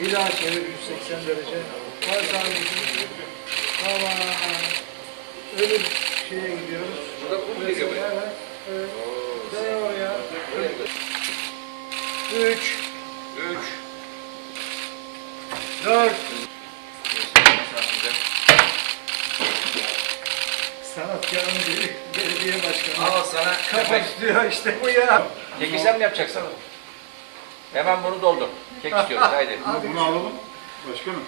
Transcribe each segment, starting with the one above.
Bir daha çevir 180 derece. Saniye. Tamam. Ölüm şeye gidiyoruz. Burada bu Evet, gibi. evet. Daya oraya. Üç, 3. dört. Sanatkarın biri, belediye başkanı. Al sana köpek. istiyor işte bu ya. Keki sen mi yapacaksın? Hemen bunu doldur. Kek istiyoruz haydi. Bunu alalım. Başkanım.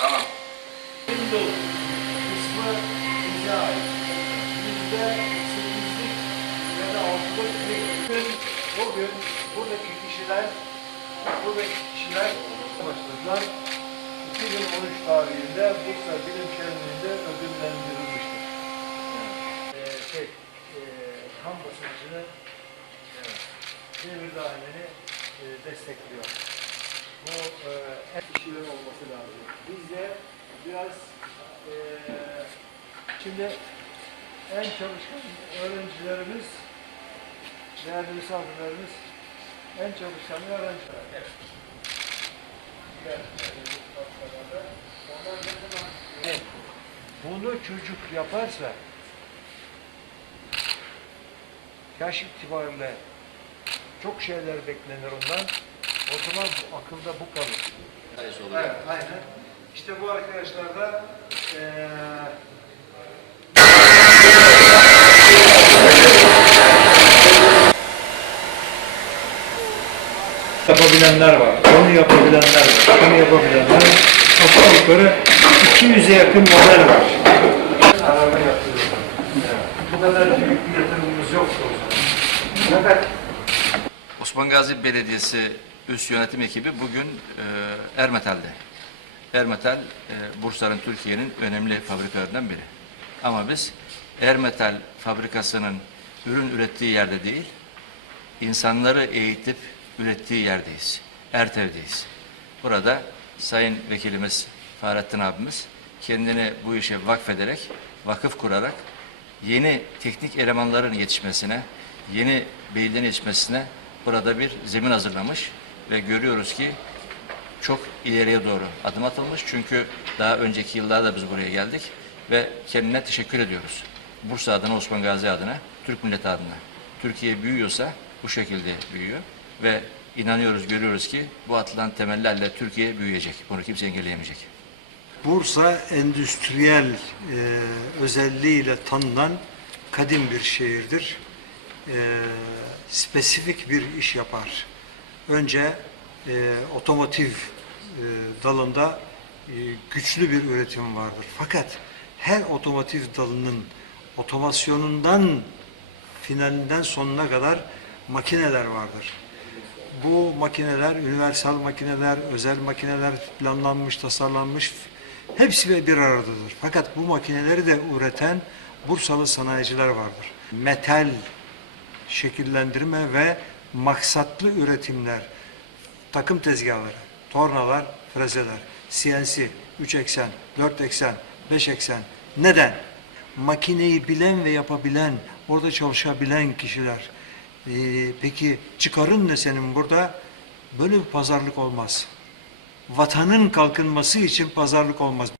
Tamam. Kısmı bize ait. Yüzde sekizlik ya da altılık bir gün bugün buradaki kişiler buradaki kişiler başladılar. 2013 tarihinde Bursa Bilim Şenliği'nde ödüllendirilmiştir. Ee, şey, e, kan basıncını devir daimini e, destekliyor. Bu e, en kişiler olması lazım. Biz de biraz e, şimdi en çalışkan öğrencilerimiz, değerli misafirlerimiz, en çalışkan öğrenciler. Evet. Diğer, e, başkalarda. Onlar ne zaman e, bunu çocuk yaparsa yaş itibariyle çok şeyler beklenir ondan. O zaman bu, akılda bu kalır. Evet, aynen. İşte bu arkadaşlar da eee yapabilenler var, onu yapabilenler var, şunu yapabilenler var. Aşağı yukarı 200'e yakın model var. Araba yapıyoruz. Bu kadar büyük bir yatırımımız yoktu o zaman. Fakat Osman Belediyesi üst yönetim ekibi bugün e, Ermetal'de. Ermetal, e, Bursa'nın Türkiye'nin önemli fabrikalarından biri. Ama biz Ermetal fabrikasının ürün ürettiği yerde değil, insanları eğitip ürettiği yerdeyiz. Ertev'deyiz. Burada Sayın Vekilimiz Fahrettin abimiz kendini bu işe vakfederek, vakıf kurarak yeni teknik elemanların yetişmesine, yeni beylerin yetişmesine burada bir zemin hazırlamış ve görüyoruz ki çok ileriye doğru adım atılmış. Çünkü daha önceki yıllarda biz buraya geldik ve kendine teşekkür ediyoruz. Bursa adına, Osman Gazi adına, Türk milleti adına. Türkiye büyüyorsa bu şekilde büyüyor ve inanıyoruz, görüyoruz ki bu atılan temellerle Türkiye büyüyecek. Bunu kimse engelleyemeyecek. Bursa endüstriyel e, özelliğiyle tanınan kadim bir şehirdir. E, spesifik bir iş yapar. Önce e, otomotiv e, dalında e, güçlü bir üretim vardır. Fakat her otomotiv dalının otomasyonundan finalinden sonuna kadar makineler vardır. Bu makineler, universal makineler, özel makineler planlanmış, tasarlanmış, hepsi bir aradadır. Fakat bu makineleri de üreten Bursalı sanayiciler vardır. Metal şekillendirme ve maksatlı üretimler, takım tezgahları, tornalar, frezeler, CNC, 3 eksen, 4 eksen, 5 eksen. Neden? Makineyi bilen ve yapabilen, orada çalışabilen kişiler. Ee, peki çıkarın ne senin burada? Böyle bir pazarlık olmaz. Vatanın kalkınması için pazarlık olmaz.